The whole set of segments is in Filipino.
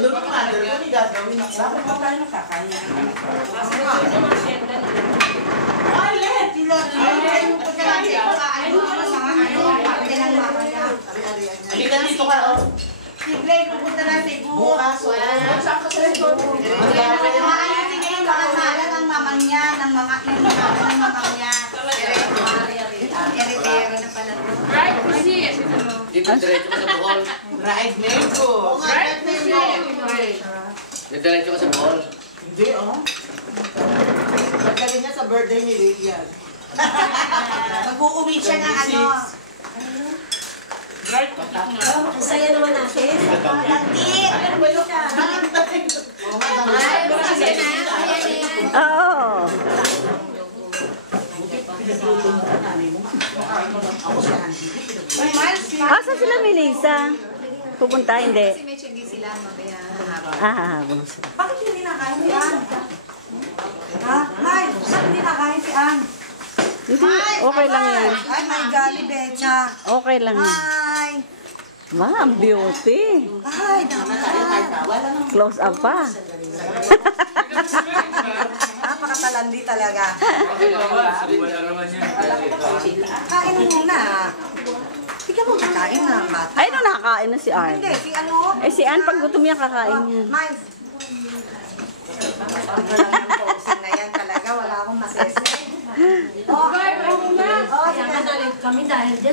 doon ang mother ko, hindi gagawin ako. Bakit pa tayo nakakain? Kasi ito yung asyenda nila. Ay, let! Ay, yung pagkalasi ko, ay, mo ka sa ano, pagka ng mama niya. Halika dito ka, oh. Si Glenn, pupunta na sa Cebu. Bukas, oh. Saan ka sa ito? Ayusin niya yung mga sala ng mamang niya, ng mamang niya. Eritero na pala. Right, proceed. Dito, diretso ka sa Bohol. Ride mango. Right, proceed. Diretso ka sa Bohol. Hindi, oh. Magaling niya sa birthday ni Lilian. Mag-uuwi siya ng ano. Right, proceed. Ang saya naman natin. Langit. Right, proceed na. Oo. Asa sila, Melissa? Pupunta, hindi. Kasi may tiyagi sila mamaya. Habang sila. Bakit hindi nakain si Ann? Ha? May, bakit hindi nakain si Ann? Hindi, okay lang yan. Ay, my golly, Becha. Okay lang yan. Hi. Ma'am, beauty. Ay, naman. Close up pa. Napakatalandi talaga. Wala naman yan. Kain mo muna. Bigyan mo kakain na, bata. Ay, no, nakakain na si Ann. Hindi, si ano? Eh, si Ann, pag gutom niya, kakain niya. Miles. Na yan talaga, wala akong masese. Oh, Kaya nga nalit kami dahil dyan.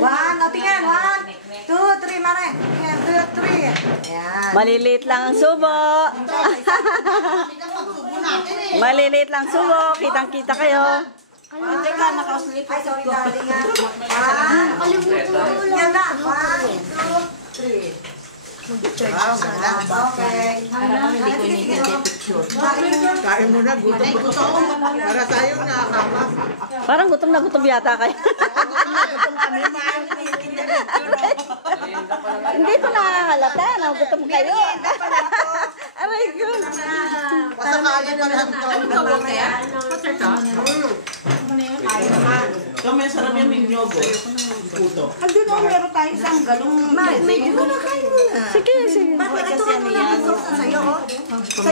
tingnan. 1, 2, 3, mare. Tingnan, 2, 3. Ayan. Maliliit lang ang subo. Maliliit lang subo. Kitang-kita kayo. Teka, naka-sleep. Ay, sorry, darling. Yan na. 1, 2, 3. Okay. Kain mo na, gutom. Para tayo nakakama. Parang gutom na gutom yata kayo. Hindi ko nakakalata. Nagutom kayo. Aray ko. Pasakali pa lang ito. Ito, may sarap yung minyogo. Puto. Andun o, meron tayo isang galong. May, medyo na kayo na. Sige, sige. Bakit ito ka muna? Sa'yo, oh.